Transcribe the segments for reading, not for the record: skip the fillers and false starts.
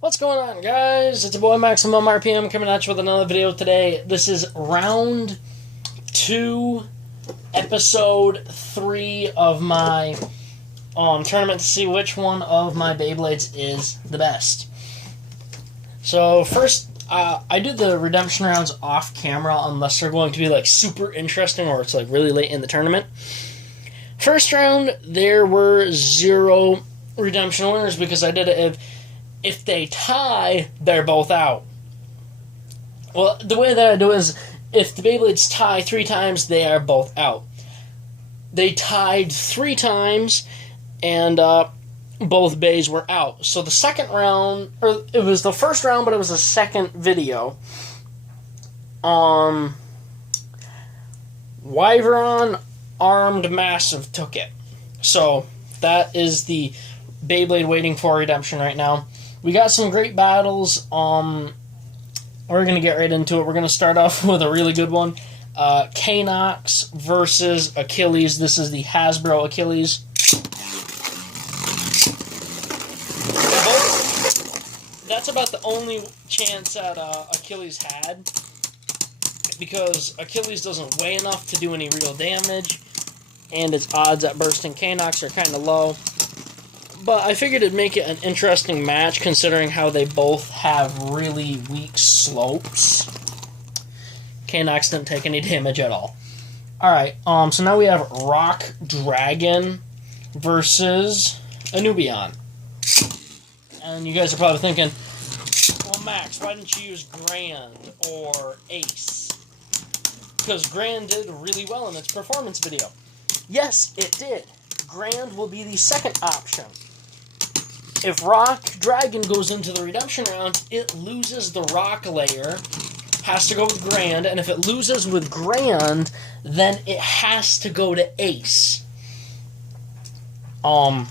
What's going on, guys? It's your boy Maximum RPM coming at you with another video today. This is round 2, episode 3 of my tournament to see which one of my Beyblades is the best. So first, I do the redemption rounds off camera unless they're going to be like super interesting or it's like really late in the tournament. First round, there were 0 redemption winners because I did it if they tie, they're both out. Well, the way that I do it is, if the Beyblades tie 3 times, they are both out. They tied 3 times, and both bays were out. So the second round, or it was the first round, but it was the second video. Wyvern Armed Massive took it. So that is the Beyblade waiting for redemption right now. We got some great battles. We're going to get right into it. We're going to start off with a really good one. K-Nox versus Achilles. This is the Hasbro Achilles. That's about the only chance that Achilles had, because Achilles doesn't weigh enough to do any real damage, and its odds at bursting K-Nox are kind of low. But I figured it'd make it an interesting match, considering how they both have really weak slopes. K-Nox didn't take any damage at all. Alright, so now we have Rock Dragon versus Anubion. And you guys are probably thinking, well, Max, why didn't you use Grand or Ace? Because Grand did really well in its performance video. Yes, it did. Grand will be the second option. If Rock Dragon goes into the redemption round, it loses the Rock layer, has to go with Grand, and if it loses with Grand, then it has to go to Ace. Now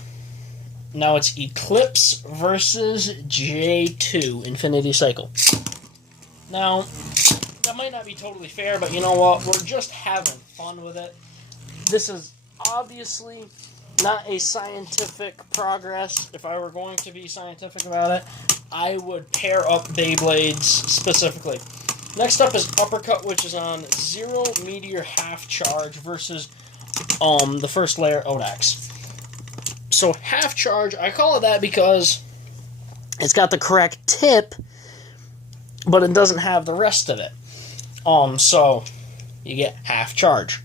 it's Eclipse versus J2, Infinity Cycle. Now, that might not be totally fair, but you know what? We're just having fun with it. This is obviously not a scientific progress. If I were going to be scientific about it, I would pair up Beyblades specifically. Next up is Uppercut, which is on 0 Meteor Half Charge versus the first layer Odax. So Half Charge, I call it that because it's got the correct tip, but it doesn't have the rest of it. So you get Half Charge.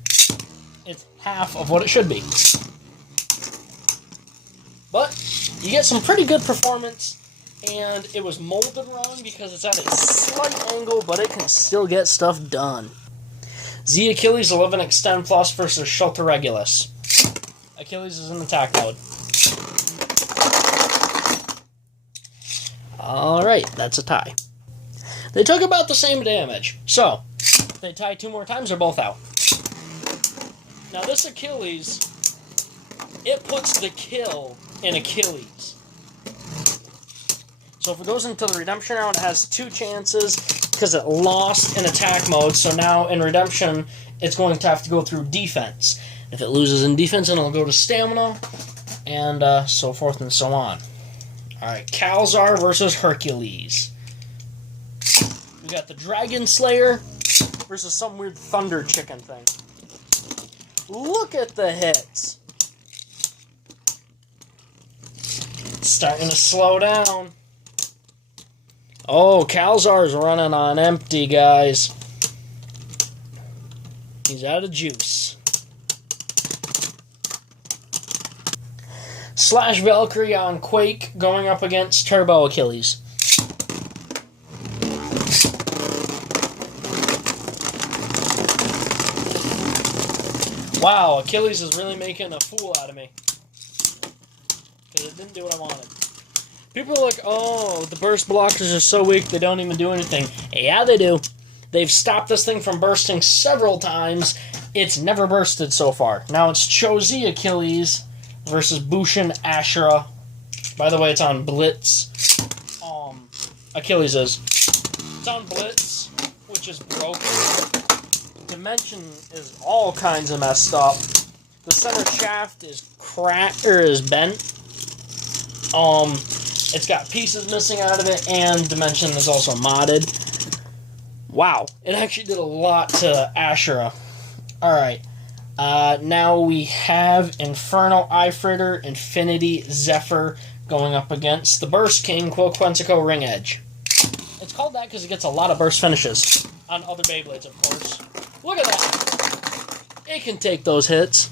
It's half of what it should be. But you get some pretty good performance, and it was molded wrong because it's at a slight angle, but it can still get stuff done. Z Achilles 11 Extend Plus versus Shelter Regulus. Achilles is in attack mode. Alright, that's a tie. They took about the same damage, so if they tie 2 more times, they're both out. Now this Achilles, it puts the kill in Achilles. So if it goes into the redemption round, it has 2 chances because it lost in attack mode. So now in redemption, it's going to have to go through defense. If it loses in defense, then it'll go to stamina, and so forth and so on. Alright, Calzar versus Hercules. We got the Dragon Slayer versus some weird Thunder Chicken thing. Look at the hits. It's starting to slow down. Oh, Calzar's running on empty, guys. He's out of juice. Slash Valkyrie on Quake going up against Turbo Achilles. Wow, Achilles is really making a fool out of me. Because it didn't do what I wanted. People are like, oh, the burst blockers are so weak, they don't even do anything. Yeah, they do. They've stopped this thing from bursting several times. It's never bursted so far. Now it's Chozi Achilles versus Bushin Ashura. By the way, it's on Blitz. Achilles is. It's on Blitz, which is broken. Dimension is all kinds of messed up. The center shaft is cracked, or is bent. It's got pieces missing out of it, and Dimension is also modded. Wow, it actually did a lot to Ashura. Alright, now we have Inferno, Ifritter, Infinity, Zephyr going up against the Burst King, Quilquensico, Ring Edge. It's called that because it gets a lot of burst finishes. On other Beyblades, of course. Look at that! It can take those hits.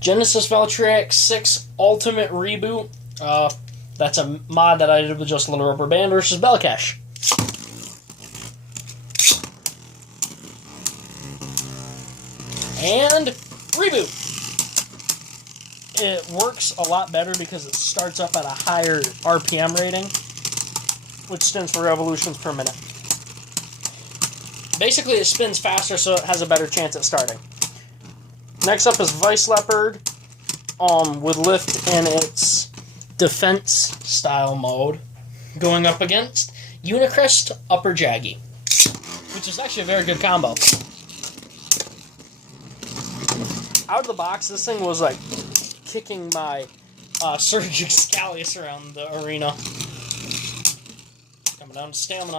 Genesis Valtryek 6 Ultimate Reboot. That's a mod that I did with just a Little Rubber Band versus Belcash. And Reboot. It works a lot better because it starts up at a higher RPM rating, which stands for revolutions per minute. Basically, it spins faster, so it has a better chance at starting. Next up is Vice Leopard, with Lift in its defense style mode, going up against Unicrest Upper Jaggy, which is actually a very good combo. Out of the box, this thing was like kicking my Surge Excalius around the arena. Coming down to stamina.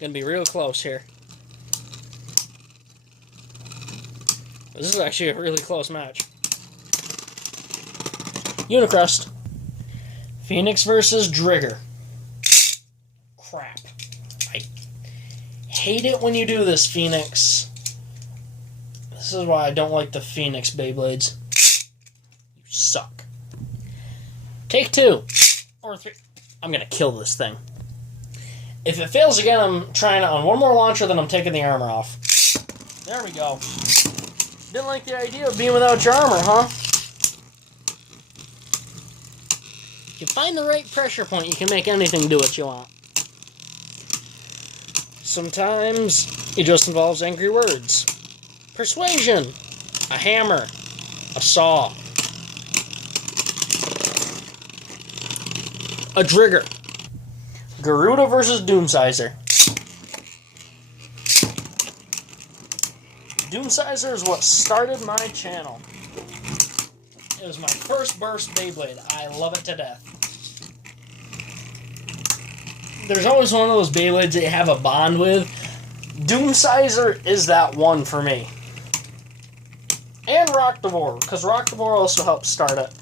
Gonna be real close here. This is actually a really close match. Unicrest. Phoenix versus Drigger. Crap. I hate it when you do this, Phoenix. This is why I don't like the Phoenix Beyblades. You suck. Take 2. Or 3. I'm gonna kill this thing. If it fails again, I'm trying it on one more launcher, then I'm taking the armor off. There we go. Didn't like the idea of being without your armor, huh? If you find the right pressure point, you can make anything do what you want. Sometimes it just involves angry words. Persuasion. A hammer. A saw. A Drigger. Garuda versus Doomsizer. Doomsizer is what started my channel. It was my first burst Beyblade. I love it to death. There's always one of those Beyblades that you have a bond with. Doomsizer is that one for me. And Rockdivore, because Rockdivore also helped start it.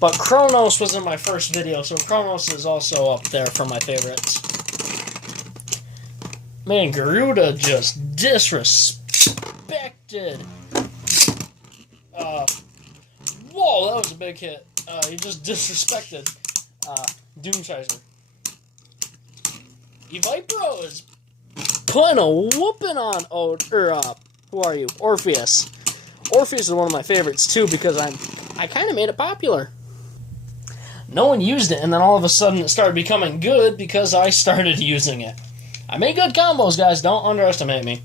But Kronos was in my first video, so Kronos is also up there for my favorites. Man, Garuda just disrespected. Whoa, that was a big hit. He just disrespected Doomsizer. Evipro is putting a whooping on who are you? Orpheus. Orpheus is one of my favorites too because I kind of made it popular. No one used it, and then all of a sudden it started becoming good because I started using it. I made good combos, guys. Don't underestimate me.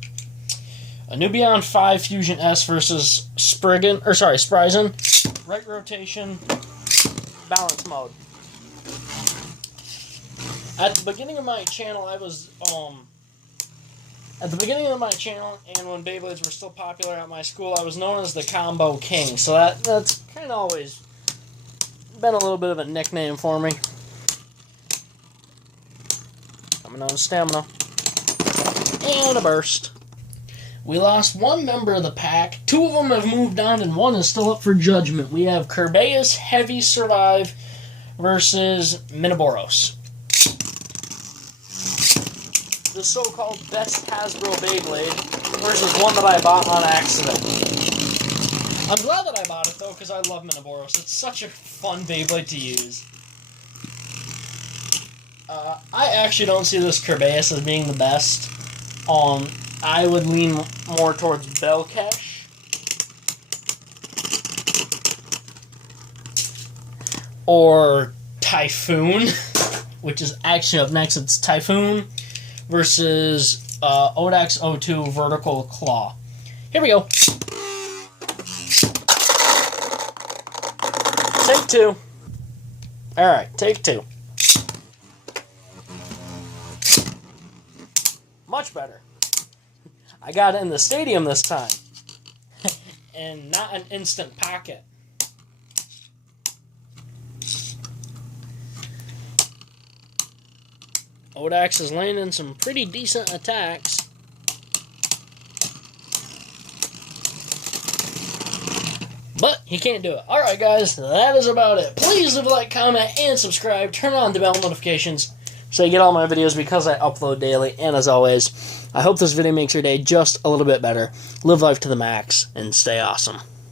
A Nubion 5 Fusion S versus Spriggan, Spryzen. Right rotation, balance mode. At the beginning of my channel, and when Beyblades were still popular at my school, I was known as the Combo King. So that's kind of always been a little bit of a nickname for me. Coming on stamina. And a burst. We lost one member of the pack. 2 of them have moved on, and 1 is still up for judgment. We have Kerbeus Heavy Survive versus Minoboros. The so-called best Hasbro Beyblade versus one that I bought on accident. I'm glad that I bought it, though, because I love Minoboros. It's such a fun Beyblade to use. I actually don't see this Kerbeus as being the best. I would lean more towards Belcash. Or Typhoon, which is actually up next. It's Typhoon versus Odax O2 Vertical Claw. Here we go. Take 2. Alright, take 2. Much better. I got it in the stadium this time. And not an instant pocket. Odax is landing some pretty decent attacks. But he can't do it. Alright guys, that is about it. Please leave a like, comment, and subscribe. Turn on the bell notifications so you get all my videos because I upload daily. And as always, I hope this video makes your day just a little bit better. Live life to the max and stay awesome.